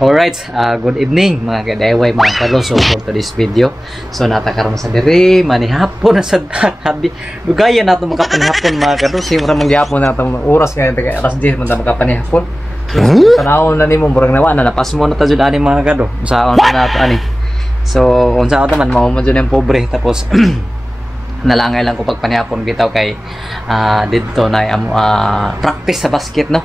Alright, good evening mga kadayaway mga kalo. So for today's video, so natakaroon sa diri manihapon na sa habi. Dugayan nato makapanihapon mga kalo. Simra mangyapon nato oras nga taga alas 10 man ta makapanihapon. Panahon na nimo murag nawa na napas mo na ta jud ani mga kalo. Unsaon na nato ani. So unsaon ta man mao man jud ang pobre tapos nalangay lang ko pagpanihapon bitaw kay dito na practice sa basket no.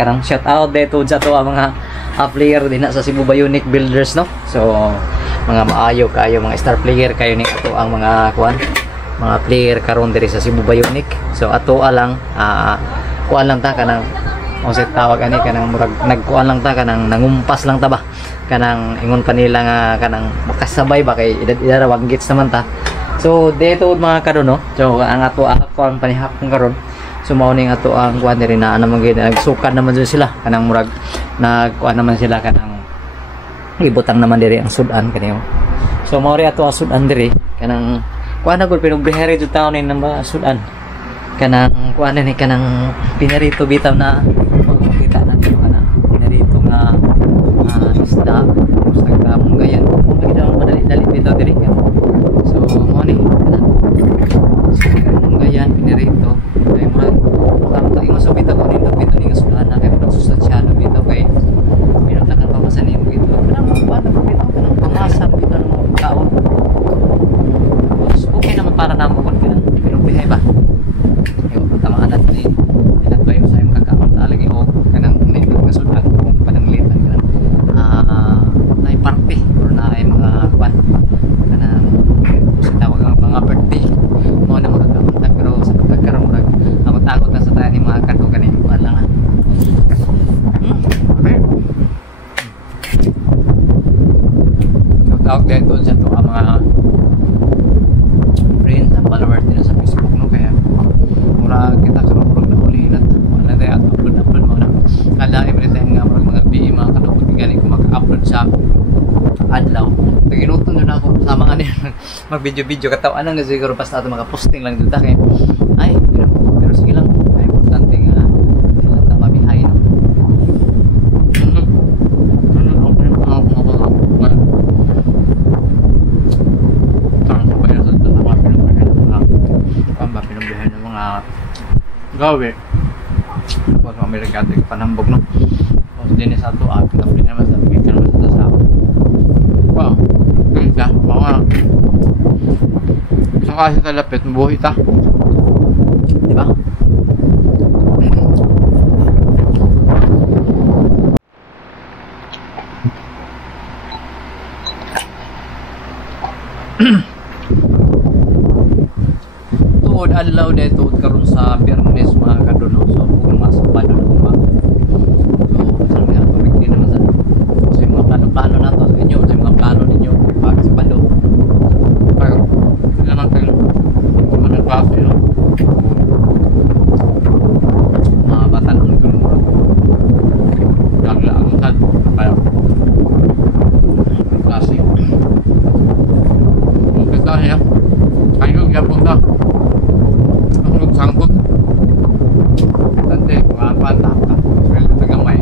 Kanang shout out dito sa to mga player din na sa Cebu Bionic Builders no. So mga maayo kayo mga star player kayo ni ato ang mga kuan mga player karon diri sa Cebu Bionic. So ato lang kuan lang ta kanang sa tawag ani kanang murag nagkuan lang ta kanang nangumpas lang ta ba kanang ingon pa nila nga kanang makasabay ba kay edad wag gets naman ta. So dito mga karon no. So ang ato ang panihapon karon. So mao ning ato ang kuan diri na naman gid nagsukan naman sila kanang murag nagkuan naman sila kanang ibutang naman diri ang sudan kaniyo. So mao ri ato ang sudan diri kanang kuan na gud pinugbreheri jud taon ni nang sudan kanang kuan ni kanang pinarito bitaw na makita natin kanang pinarito nga isda basta kamong gayan kung bitaw madali-dali bitaw diri. So mao ni kanang gayan pinarito ay mga ingon sa bitaw ko nindot bitaw ni sudan na kay nagsustansyado bitaw kay pinuntahan pa masanin mo ito kanang bata ko bitaw kanang pangasan bitaw ng taon. So okay naman para namo kun kanang pinugbihay ba yo tamaan natin ni ilan to yung sa imong kakaon talagi o kanang nindot nga sudan kung pananglitan kanang nay party or na ay mga kwan kanang sa tawag ang mga birthday mo na magkakaunta pero sa pagkakaroon murag takot na sa tayo ni mga kanto kanin kuan lang ha. Shout out dito sa to ang mga friends and followers din sa Facebook no kaya mura kita karon murag na uli na wala tayo upload mo na kada every time nga murag mga BE mga kanto gani ko mag-upload sa adlaw taginuton na ako sama ani mag video katawa na nga siguro basta ato maka-posting lang dito kay ay pero sige lang ay importante nga kailan ta mabihay no. Pinagbihan ng mga gawi tapos mamiragate panambog no tapos din sa ato pinagbihan naman sa pikan naman sa tasa wow ganita mga isang kasi talapit mabuhay ta diba tuod adlaw dito karon sa Biyernes mga kadon no. So kung masabado na ba so saan kaya tubig din naman sa mga plano na to sa inyo sa mga plano ninyo pag sabado pero naman kayo managpapay no mga bata naman karon gagla ang sad kaya kasi okay tayo kayo gyapon ta sangkot tante mga bata sweldo sa gamay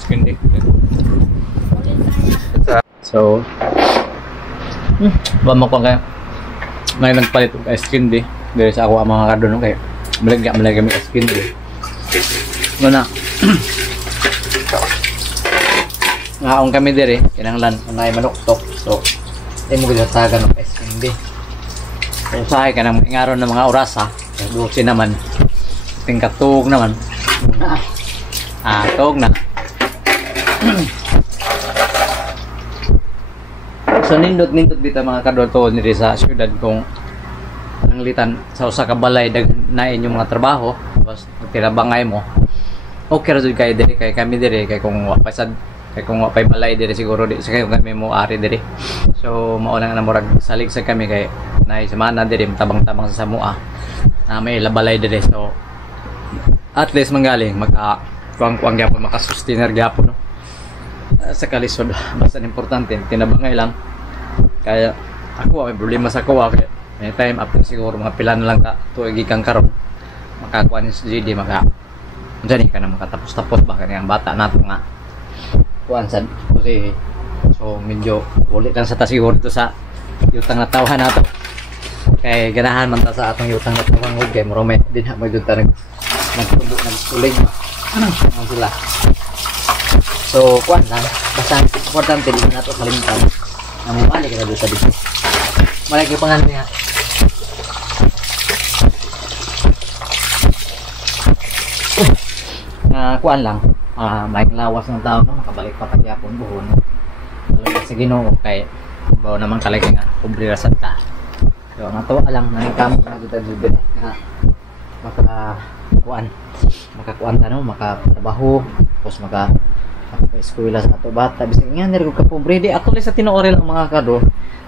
skin day so ba mo ko kaya ngayon nagpalit og skin day dahil sa ako ang mga kadon kaya malagya kami skin day muna ngaong kami dire kinanglan ngay manuktok so ay mo gilatagan ng SMB. So usahay ka ng ingaron ng mga oras ha. Buksi naman. Tingkatug naman. Tug na. So nindot bita mga kadol niri sa syudad kung nanglitan sa usa ka balay dag na inyong mga trabaho tapos tirabangay mo. Okay ra jud kay diri kay kami diri kay kung wapasad kay kung wapay balay diri siguro di sa kayo kami mo ari diri. So mao lang na murag salig sa kami kay nay semana diri tabang-tabang sa samua na may labalay diri. So at least manggaling maka kuang gyapon maka-sustainer gyapon no. Sa kalisod basta importante tinabangay lang kaya ako may problema sa kuwa kay may time up siguro mga pila na lang ka tuig kang karon makakuha ni GD Diyan ka na makatapos-tapos ba kaniyang bata nato nga kuan sad kasi so medyo ulit lang sa tasiguro to sa yutang na tawhan nato kay ganahan man ta sa atong yutang na tawhan ug kay marome din ha magud ta nagtubo nagtuling ano sila so kuan lang basta importante din nato kalimutan na mabalik na dito sa dito malaki pangalan niya kuan lang may lawas ng tao no makabalik pa kagyapon buhon sa Ginoo kay bawo naman kalagi nga kubrira sa ta so natuwa lang nangkamo na dito dito nga makakuan ta no makatrabaho tapos maka-eskwela sa ato bata bisag nga nire ko ka pobre di ato sa tinuori lang mga kado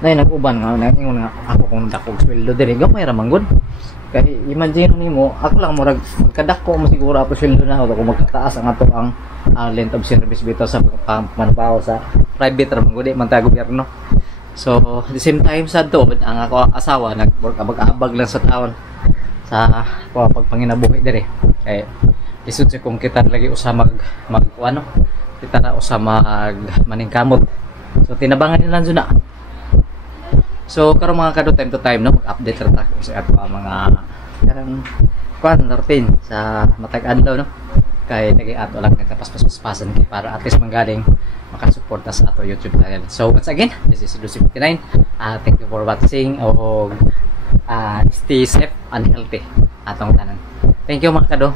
na nag-uban nga nangingon nga ako kung dakog sweldo diri gamay ra man gud kay imagine nimo ako lang murag magkadako mo siguro ako sweldo na ako kung magkataas ang ato ang length of service bitaw sa manbaho sa private ra man gud man ta gobyerno so at the same time sad to ang ako asawa nag-work abag lang sa taon sa pagpanginabuhi diri kay isud sa kung kita lagi usa ano kita na usa maningkamot so tinabangan nila dun na so karon mga kado time to time no mag-update ra ta sa ato mga karang kuan routine sa matag adlaw no kay lagi ato lang nagkapaspasan kay para at least manggaling makasuporta sa ato YouTube channel so once again this is Lucy 59 thank you for watching stay safe and healthy atong tanan thank you mga kado